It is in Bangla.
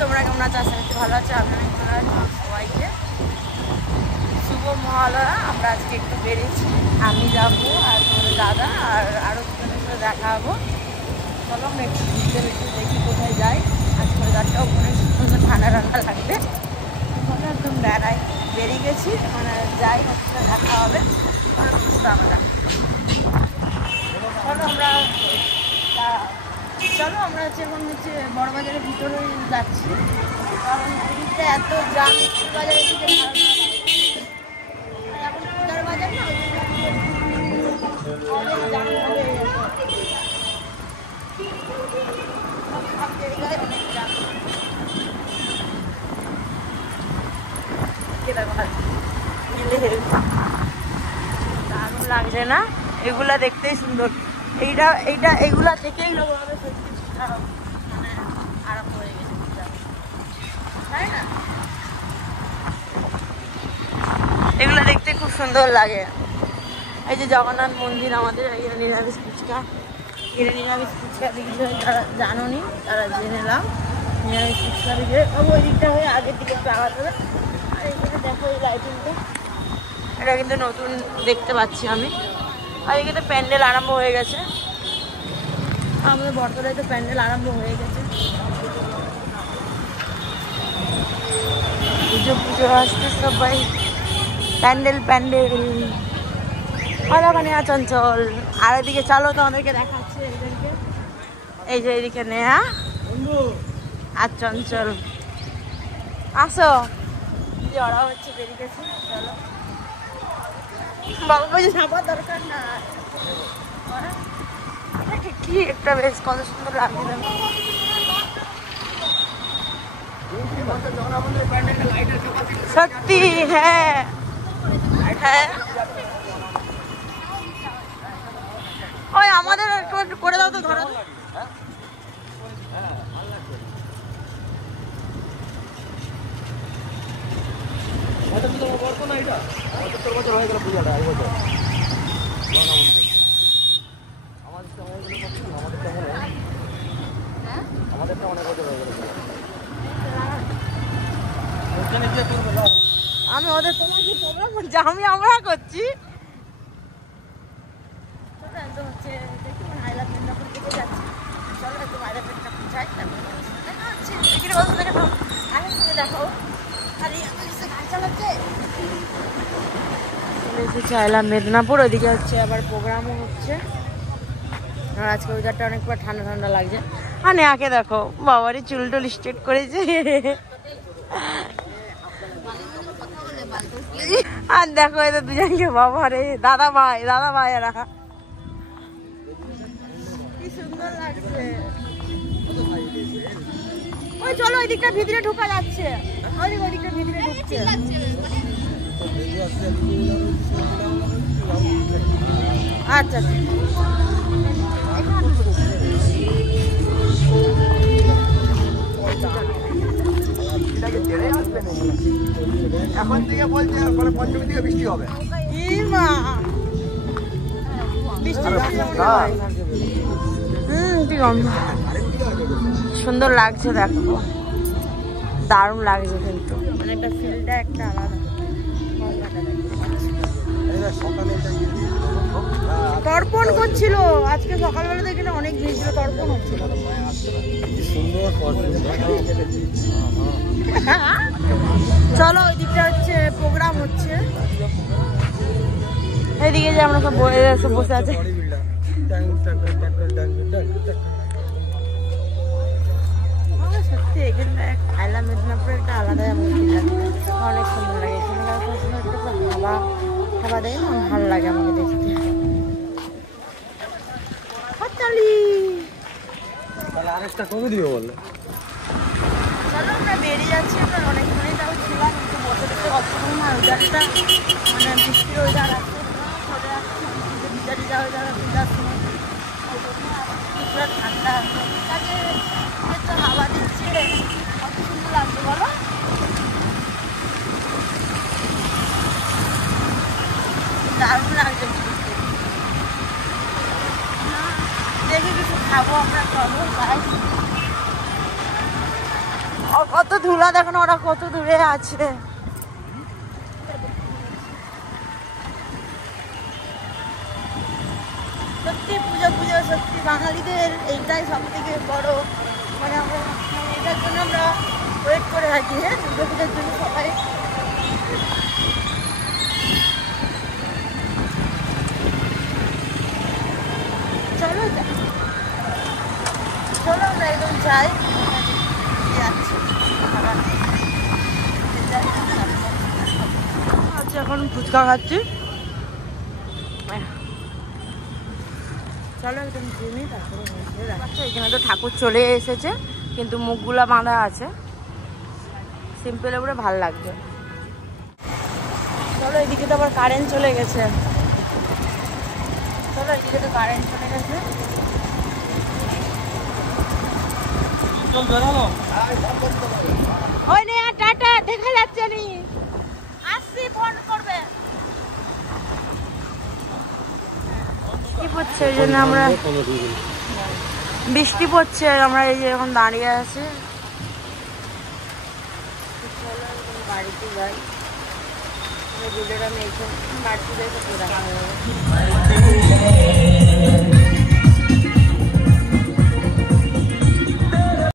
তোমরা কেমন আছো? আশা করছি ভালো আছো। আমি অনেক ভালো আছি। সবাইকে শুভ মহালয়া। আমরা আজকে একটু বেরিয়েছি, আমি যাবো আর তোমাদের দাদা আর আরও দুজনের সাথে দেখা হবো। চলো আমরা একটু ঘুরতে বেরিয়ে দেখি কোথায় যাই। আজকে ওয়েদারটাও অনেক সুন্দর, ঠান্ডা ঠান্ডা লাগবে। ওখানে একদম বেরিয়ে গেছি, মানে যাই হচ্ছে দেখা হবে। আমরা চলো আমরা হচ্ছে এখন হচ্ছে বড়বাজারের ভিতরে যাচ্ছি, কারণ এদিকটা এত জাম। স্কুল বাজারের দিকে এখন পূজার বাজার না, অনেক জাম হবে। সব জায়গায় অনেক জাম। দারুণ লাগছে না? এগুলা দেখতেই সুন্দর। এইগুলা থেকেই লোক হবে মানে আরম্ভ হয়ে গেছে, তাই না? এগুলো দেখতে খুব সুন্দর লাগে। এই যে জগন্নাথ মন্দির আমাদের, এখানে নিরামিষ ফুচকা, এখানে নিরামিষ ফুচকা দিকে যারা জানো নি তারা জেনে নাও। নিরামিষ ফুচকা দিকে ওই দিকটা হয়ে আগের দিকে একটু আগাতে হবে। আর এখানে দেখো এই লাইটিংটা, এটা কিন্তু নতুন দেখতে পাচ্ছি আমি। আর এখানে প্যান্ডেল আরম্ভ হয়ে গেছে, আমাদের বর্তমানে তো প্যান্ডেল আরম্ভ হয়ে গেছে। পুজো আসতে সবাই প্যান্ডেল ওখানে চঞ্চল। আর এদিকে চলো তোমাদেরকে দেখাচ্ছে এদেরকে। এই যে এদিকে নেহা আর চঞ্চল, আসো। ওরা হচ্ছে বেরিয়ে গেছে, চলো। বাবা বলছে যাবার দরকার না। কি একটা বেশ কত সুন্দর লাগছে। সত্যি, হ্যাঁ হ্যাঁ। ওই আমাদের একটু করে দাও তো, ধরো। আমি ওদের আমি আমরা করছি একদম হচ্ছে দেখি হাইলাইট মেদিনীপুর দিকে যাচ্ছি। চলো একটু বাইরে পেটটা যাই, তারপরে দেখো গাড়ি চালাচ্ছে। চলে এসেছি আইলাম মেদিনীপুর, ওইদিকে হচ্ছে আবার প্রোগ্রামও হচ্ছে। আর আজকে ওয়েদারটা অনেক ঠান্ডা ঠান্ডা লাগছে। আর নেহাকে দেখো, বাবারই চুল টুল স্ট্রেট করেছে। আর দেখো এদের দুজনকে, বাবারে দাদা ভাই এরা কি সুন্দর লাগছে। ওই চলো ওই দিকটা ভিতরে ঢোকা যাচ্ছে, ওই দিকটা ভিতরে ঢুকছে। আচ্ছা এখন থেকে বলছে পঞ্চমী থেকে বৃষ্টি হবে। সুন্দর লাগছে দেখো, দারুণ লাগছে কিন্তু, মানে একটা ফিলটা একটা আলাদা। তর্পণ করছিল আজকে সকালবেলা থেকে, অনেক ভিড় ছিল, তর্পণ হচ্ছিল। চলো ওই দিকটা হচ্ছে প্রোগ্রাম হচ্ছে, এদিকে যে আমরা সব বসে আছে। সত্যি এখানটা আইলা মেদিনীপুরের একটা আলাদাই আমার ফিল লাগে, অনেক সুন্দর লাগে। এখানে একটা হাওয়া দেয় না, ভালো লাগে আমাকে দেখতে। চলো আমরা বেরিয়ে যাচ্ছি, আমরা অনেকক্ষণই তাও ছিলাম, একটু বসে দেখতে অসুবিধা না। ওয়েদারটা মানে বৃষ্টির ওয়েদার আছে, চলে আসছে ভিজা ওয়েদার ভিজার সময় পুরো ঠান্ডা আছে, একটু হাওয়া দিচ্ছে, কত সুন্দর লাগছে বলো। দারুণ লাগছে। দেখি কিছু খাবো আমরা, চলো যাই। কত ধুলা, দেখো না ওরা কত দূরে আছে। সত্যি পুজো পুজো সত্যি বাঙালিদের এইটাই সব থেকে বড়, মানে আমরা এটার জন্য আমরা ওয়েট করে থাকি। হ্যাঁ, দুর্গা পুজোর জন্য সবাই। চলো চলো আমরা একদম যাই। আচ্ছা, এখন ফুচকা খাচ্ছি। চলো একদম জেনে তারপরে আচ্ছা, এখানে তো ঠাকুর চলে এসেছে কিন্তু মুখগুলা বাঁধা আছে, সিম্পলের উপরে ভাল লাগবে। চলো, এদিকে তো আবার কারেন্ট চলে গেছে। চলো, এদিকে তো কারেন্ট চলে গেছে। ওই নে আর টাটা, দেখা যাচ্ছে নি, আসছি, ফোন করবে। কি পড়ছে এই জন্য আমরা, বৃষ্টি পড়ছে, আমরা এই যে এখন দাঁড়িয়ে আছি। বাড়িতে যাই, দুধের আমি এখানে বাড়িতে যাই, দেখা হবে।